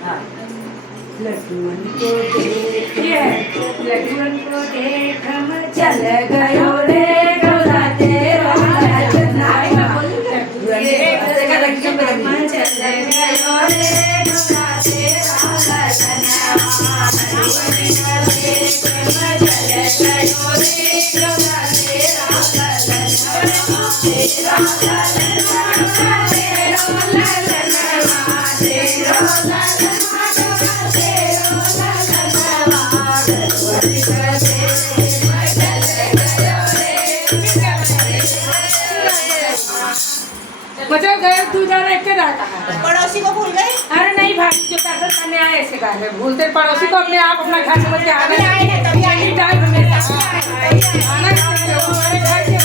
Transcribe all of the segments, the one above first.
लड्डुअन को देख लड्डुअन को देख चल गयो रे गौरा तेरा लड्डुअन चल गयो रे गौरा मतलब गए तू जाना एक डाटा पड़ोसी को भूल गई? अरे नहीं भाई जो पैसा करने आए ऐसे घर में भूलते पड़ोसी को अपने आप अपना घर समझ के अभी आए हैं तभी आए हैं। टाइम हमेशा आना चाहिए हमारे घर के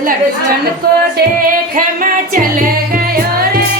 लड्डुअन को देख मैं चल गयो रे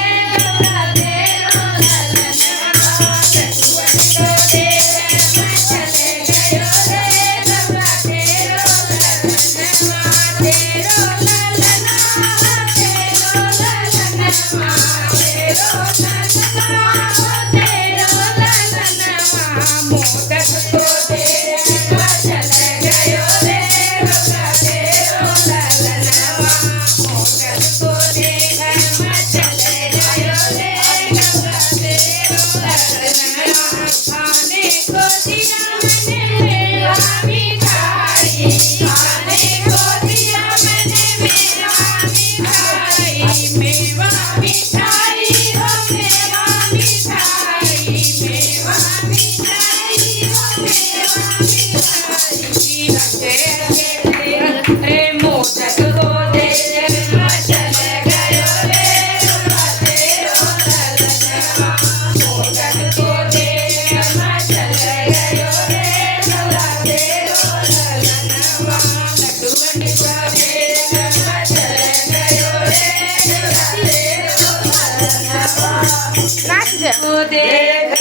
देख